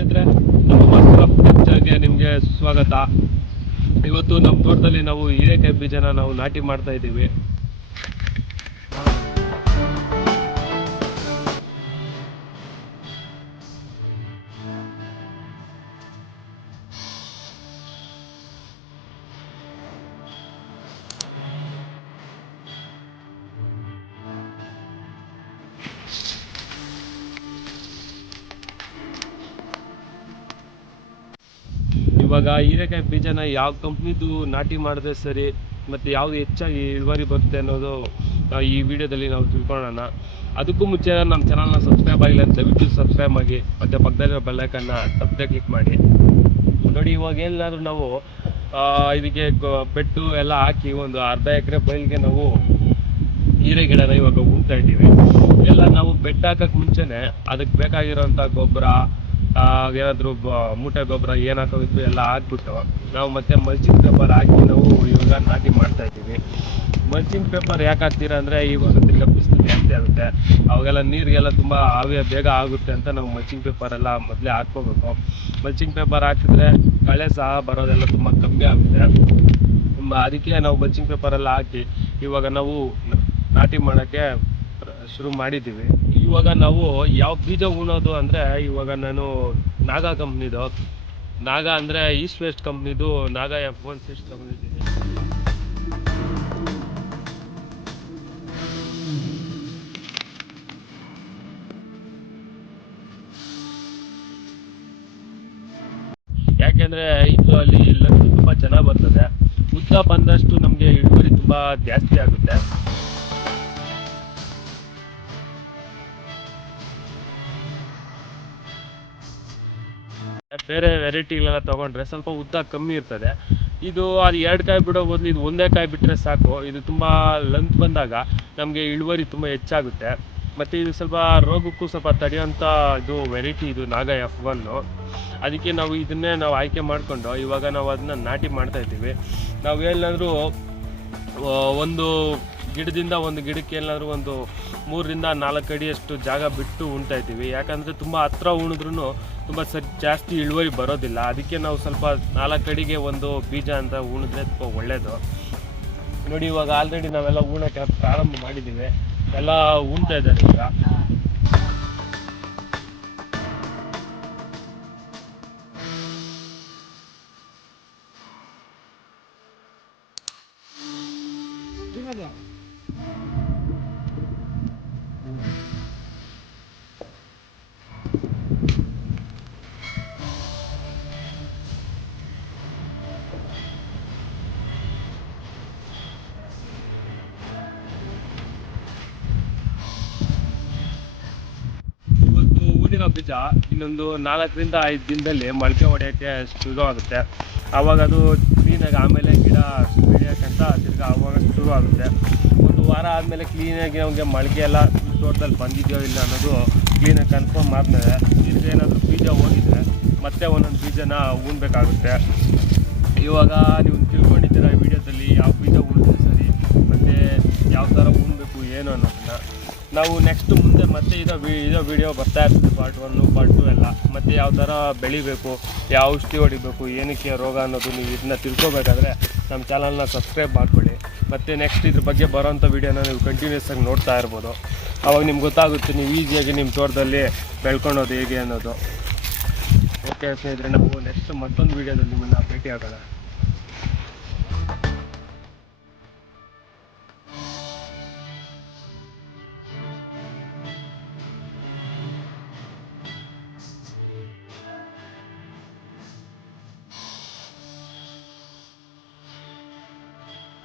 ಸ್ನೇಹಿತರೆ, ನಮ್ಮ ಮಾಸ್ಟರ್ ನಿಮಗೆ ಸ್ವಾಗತ. ಇವತ್ತು ನಮ್ಮ ತೋಟದಲ್ಲಿ ನಾವು ಹೀರೆಕಾಯಿ ಬೀಜನ ನಾವು ನಾಟಿ ಮಾಡ್ತಾ ಇದ್ದೀವಿ. ಇವಾಗ ಹೀರೆಕಾಯಿ ಬೀಜನ ಯಾವ ಕಂಪ್ನಿದು ನಾಟಿ ಮಾಡಿದ್ರೆ ಸರಿ, ಮತ್ತು ಯಾವ್ದು ಹೆಚ್ಚಾಗಿ ಇಳುವರಿ ಬರುತ್ತೆ ಅನ್ನೋದು ಈ ವಿಡಿಯೋದಲ್ಲಿ ನಾವು ತಿಳ್ಕೊಳ್ಳೋಣ. ಅದಕ್ಕೂ ಮುಂಚೆ ನಮ್ಮ ಚಾನಲ್ನ ಸಬ್ಸ್ಕ್ರೈಬ್ ಆಗಿಲ್ಲ ದಯವಿಟ್ಟು ಸಬ್ಸ್ಕ್ರೈಬ್ ಆಗಿ ಮತ್ತು ಪಕ್ಕದಲ್ಲಿರೋ ಬೆಲ್ಲೈಕನ್ನ ತಪ್ಪದೆ ಕ್ಲಿಕ್ ಮಾಡಿ. ನೋಡಿ, ಇವಾಗ ಏನಾದರೂ ನಾವು ಇದಕ್ಕೆ ಬೆಟ್ಟು ಎಲ್ಲ ಹಾಕಿ ಒಂದು ಅರ್ಧ ಎಕರೆ ಬಯಲಿಗೆ ನಾವು ಹೀರೆ ಗಿಡನ ಇವಾಗ ಉಣ್ತಾ ಇದ್ದೀವಿ. ಎಲ್ಲ ನಾವು ಬೆಟ್ಟ ಹಾಕಕ್ಕೆ ಮುಂಚೆನೆ ಅದಕ್ಕೆ ಬೇಕಾಗಿರೋಂಥ ಗೊಬ್ಬರ ಏನಾದರೂ ಮೂಟೆ ಗೊಬ್ಬರ ಏನು ಹಾಕೋದಿದ್ರು ಎಲ್ಲ ಹಾಕ್ಬಿಟ್ಟು ನಾವು ಮತ್ತೆ ಮಲ್ಚಿಂಗ್ ಪೇಪರ್ ಹಾಕಿ ನಾವು ಇವಾಗ ನಾಟಿ ಮಾಡ್ತಾ ಇದ್ದೀವಿ. ಮಲ್ಚಿಂಗ್ ಪೇಪರ್ ಯಾಕೆ ಹಾಕ್ತೀರಾ ಅಂದರೆ ಇವಾಗ ತಿರ್ಗಾ ಬಿಸಿಲು ಜಾಸ್ತಿ ಆಗುತ್ತೆ. ಅವಾಗೆಲ್ಲ ನೀರಿಗೆಲ್ಲ ತುಂಬ ಆವಿ ಬೇಗ ಆಗುತ್ತೆ ಅಂತ ನಾವು ಮಲ್ಚಿಂಗ್ ಪೇಪರ್ ಎಲ್ಲ ಮೊದಲೇ ಹಾಕ್ಕೋಬೇಕು. ಮಲ್ಚಿಂಗ್ ಪೇಪರ್ ಹಾಕಿದ್ರೆ ಕಳೆ ಸಹ ಬರೋದೆಲ್ಲ ತುಂಬ ಕಮ್ಮಿ ಆಗುತ್ತೆ. ತುಂಬ ಅದಕ್ಕೆ ನಾವು ಮಲ್ಚಿಂಗ್ ಪೇಪರೆಲ್ಲ ಹಾಕಿ ಇವಾಗ ನಾವು ನಾಟಿ ಮಾಡೋಕ್ಕೆ ಶುರು ಮಾಡಿದ್ದೀವಿ. ಇವಾಗ ನಾವು ಯಾವ ಬೀಜ ಉಣೋದು ಅಂದರೆ ಇವಾಗ ನಾನು ನಾಗಾ ಕಂಪ್ನಿದು. ನಾಗಾ ಅಂದರೆ ಈಸ್ಟ್ ವೆಸ್ಟ್ ಕಂಪ್ನಿದು, ನಾಗಾ ಎಫ್ ಒನ್ ಸಿಕ್ಸ್ ತಗೊಂಡಿದ್ದೀನಿ. ಯಾಕೆಂದರೆ ಇದು ಅಲ್ಲಿ ಲಂಚ್ ತುಂಬ ಚೆನ್ನಾಗಿ ಬರ್ತದೆ. ಉದ್ದ ಬಂದಷ್ಟು ನಮಗೆ ಇಳುವರಿ ತುಂಬ ಜಾಸ್ತಿ ಆಗುತ್ತೆ. ಬೇರೆ ವೆರೈಟಿಗಳೆಲ್ಲ ತೊಗೊಂಡ್ರೆ ಸ್ವಲ್ಪ ಉದ್ದ ಕಮ್ಮಿ ಇರ್ತದೆ. ಇದು ಅದು ಎರಡು ಕಾಯಿ ಬಿಡೋ ಬದಲು ಇದು ಒಂದೇ ಕಾಯಿ ಬಿಟ್ಟರೆ ಸಾಕು. ಇದು ತುಂಬ ಲೆಂತ್ ಬಂದಾಗ ನಮಗೆ ಇಳುವರಿ ತುಂಬ ಹೆಚ್ಚಾಗುತ್ತೆ. ಮತ್ತು ಇದು ಸ್ವಲ್ಪ ರೋಗಕ್ಕೂ ಸ್ವಲ್ಪ ತಡೆಯೋಂಥ ಇದು ವೆರೈಟಿ ಇದು ನಾಗ ಎಫ್ ಒನ್ನು ಅದಕ್ಕೆ ನಾವು ಇದನ್ನೇ ನಾವು ಆಯ್ಕೆ ಮಾಡಿಕೊಂಡು ಇವಾಗ ನಾವು ಅದನ್ನ ನಾಟಿ ಮಾಡ್ತಾ ಇದ್ದೀವಿ. ನಾವು ಏನಾದರೂ ಒಂದು ಗಿಡದಿಂದ ಒಂದು ಗಿಡಕ್ಕೆ ಏನಾದರೂ ಒಂದು ಮೂರರಿಂದ ನಾಲ್ಕು ಅಡಿಯಷ್ಟು ಜಾಗ ಬಿಟ್ಟು ಉಣ್ತಾ ಇದ್ದೀವಿ. ಯಾಕಂದರೆ ತುಂಬ ಹತ್ರ ಉಣಿದ್ರೂ ತುಂಬ ಸ ಜಾಸ್ತಿ ಇಳುವರಿ ಬರೋದಿಲ್ಲ. ಅದಕ್ಕೆ ನಾವು ಸ್ವಲ್ಪ ನಾಲ್ಕು ಅಡಿಗೆ ಒಂದು ಬೀಜ ಅಂತ ಉಣಿದ್ರೆ ತುಂಬ ಒಳ್ಳೆಯದು ನೋಡಿ, ಇವಾಗ ಆಲ್ರೆಡಿ ನಾವೆಲ್ಲ ಉಣಕ್ಕೆ ಪ್ರಾರಂಭ ಮಾಡಿದ್ದೀವಿ. ಎಲ್ಲ ಉಣ್ತಾ ಇದ್ದಾರೆ ಈಗ. ಬೀಜ ಇನ್ನೊಂದು ನಾಲ್ಕರಿಂದ ಐದು ದಿನದಲ್ಲಿ ಮೊಳಕೆ ಹೊಡೆಯೋಕ್ಕೆ ಶುರು ಆಗುತ್ತೆ. ಆವಾಗ ಅದು ಕ್ಲೀನಾಗಿ ಆಮೇಲೆ ಗಿಡ ಬೆಳೆಯೋಕ್ಕಂತ ತಿರ್ಗಿ ಆವಾಗ ಶುರು ಆಗುತ್ತೆ. ಒಂದು ವಾರ ಆದಮೇಲೆ ಕ್ಲೀನಾಗಿ ನಮಗೆ ಮೊಳಕೆ ಎಲ್ಲ ತೋಟದಲ್ಲಿ ಬಂದಿದೆಯೋ ಇಲ್ಲ ಅನ್ನೋದು ಕ್ಲೀನಾಗಿ ಕನ್ಫರ್ಮ್ ಆದಮೇಲೆ ತಿರ್ಗಿ ಏನಾದರೂ ಬೀಜ ಹೋಗಿದ್ರೆ ಮತ್ತೆ ಒಂದೊಂದು ಬೀಜನ ಉಣ್ಬೇಕಾಗುತ್ತೆ. ಇವಾಗ ನೀವು ತಿಳ್ಕೊಂಡಿದ್ದೀರ ವಿಡಿಯೋದಲ್ಲಿ ಯಾವ ಬೀಜ ಉಳಿದ್ರೆ ಸರಿ, ಮತ್ತು ಯಾವ ಥರ ಉಣ್ಬೇಕು, ಏನು ಅನ್ನೋದನ್ನ ನಾವು ನೆಕ್ಸ್ಟ್ ಮುಂದೆ ಮತ್ತೆ ಇದೋ ವಿ, ಇದೋ ವಿಡಿಯೋ ಬರ್ತಾ ಇರ್ತದೆ ಪಾರ್ಟ್ ಒನ್ನು ಪಾರ್ಟ್ ಟು ಎಲ್ಲ. ಮತ್ತು ಯಾವ ಥರ ಬೆಳಿಬೇಕು, ಯಾವ ಔಷಧಿ ಹೊಡಿಬೇಕು, ಏನಕ್ಕೆ ರೋಗ ಅನ್ನೋದು ನೀವು ಇದನ್ನ ತಿಳ್ಕೊಬೇಕಾದ್ರೆ ನಮ್ಮ ಚಾನಲ್ನ ಸಬ್ಸ್ಕ್ರೈಬ್ ಮಾಡ್ಕೊಳ್ಳಿ. ಮತ್ತು ನೆಕ್ಸ್ಟ್ ಇದ್ರ ಬಗ್ಗೆ ಬರೋಂಥ ವೀಡಿಯೋನ ನೀವು ಕಂಟಿನ್ಯೂಸ್ ಆಗಿ ನೋಡ್ತಾ ಇರ್ಬೋದು. ಅವಾಗ ನಿಮ್ಗೆ ಗೊತ್ತಾಗುತ್ತೆ, ನೀವು ಈಸಿಯಾಗಿ ನಿಮ್ಮ ತೋಟದಲ್ಲಿ ಬೆಳ್ಕೊಳೋದು ಹೇಗೆ ಅನ್ನೋದು. ಓಕೆ ಸ್ನೇಹಿತರೆ, ನಾವು ನೆಕ್ಸ್ಟ್ ಮತ್ತೊಂದು ವೀಡಿಯೋದಲ್ಲಿ ನಿಮ್ಮನ್ನು ಭೇಟಿ ಆಗೋಣ.